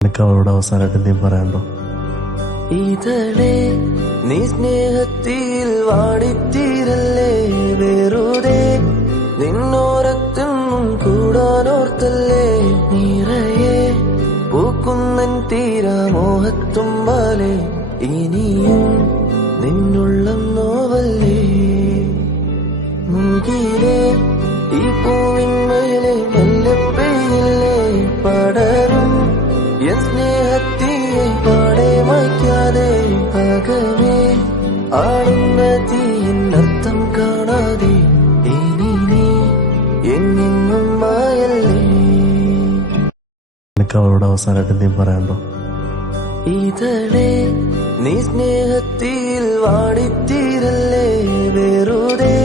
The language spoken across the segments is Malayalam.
എനിക്ക് അവളോട് അവസാനമായിട്ട് എന്തെങ്കിലും പറയാനുണ്ടോ? ഇതളേ നീ സ്നേഹത്തിൽ വാടിത്തീരല്ലേ, വെറുതെ നിന്നോരത്തൊന്നും കൂടാനോർത്തല്ലേ, നിറയെ പൂക്കുന്നൻ തീരാമോഹത്തുമ്പാലെ ഇനിയും നിന്നുള്ളം നോവല്ലേ, മുങ്കിലെ ഈ പൂവിന്മേലെ മെല്ലെ പെയ്യില്ലേ, പടരും എൻ സ്നേഹത്തിയെ പാടെ മായ്ക്കാതെ, അകമേ ആടുന്ന തീയിനർത്ഥം കാണാതെ ഇനി നീ എങ്ങെങ്ങും മായല്ലേ. എനിക്ക് അവളോട് അവസാനമായിട്ട് എന്തെങ്കിലും പറയാനുണ്ടോ? ഇതളേ നീ സ്നേഹത്തിൽ വാടിത്തീരല്ലേ, വെറുതെ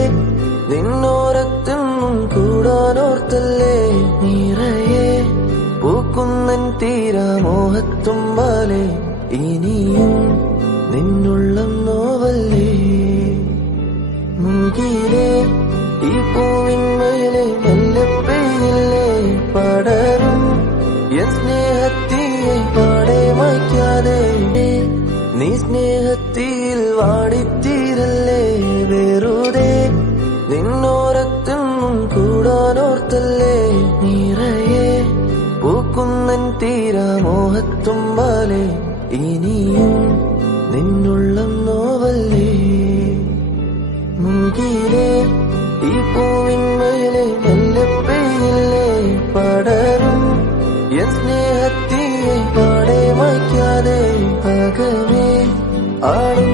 നിന്നോരത്തൊന്നും കൂടാനോർത്തല്ലേ, നിറയെ പൂക്കുന്നൻ തീരാമോഹത്തുമ്പാലെ ഇനിയും നിന്നുള്ളം നോവല്ലേ, മുങ്കിലെ ഈ പൂവിന്മേലെ മെല്ലെ പെയ്യില്ലേ, പടരും എൻ സ്നേഹത്തിയെ പാടെ മായ്ക്കാതെ, നീ സ്നേഹത്തിൽ വാടിത്തീരല്ലേ, വെറുതെ നിന്നോരത്തൊന്നും കൂടാനോർത്തല്ലേ, നിറയെ പൂക്കുന്നൻ തീരാമോഹത്തുമ്പാലെ ഇനിയും നിന്നുള്ളം നോവല്ലേ, മുങ്കിലെ ഈ പൂവിന്മേലെ മെല്ലെ പെയ്യില്ലേ, പടരും എൻ സ്നേഹത്തിയെ പാടെ മായ്ക്കാതെ, അകമേ ആടും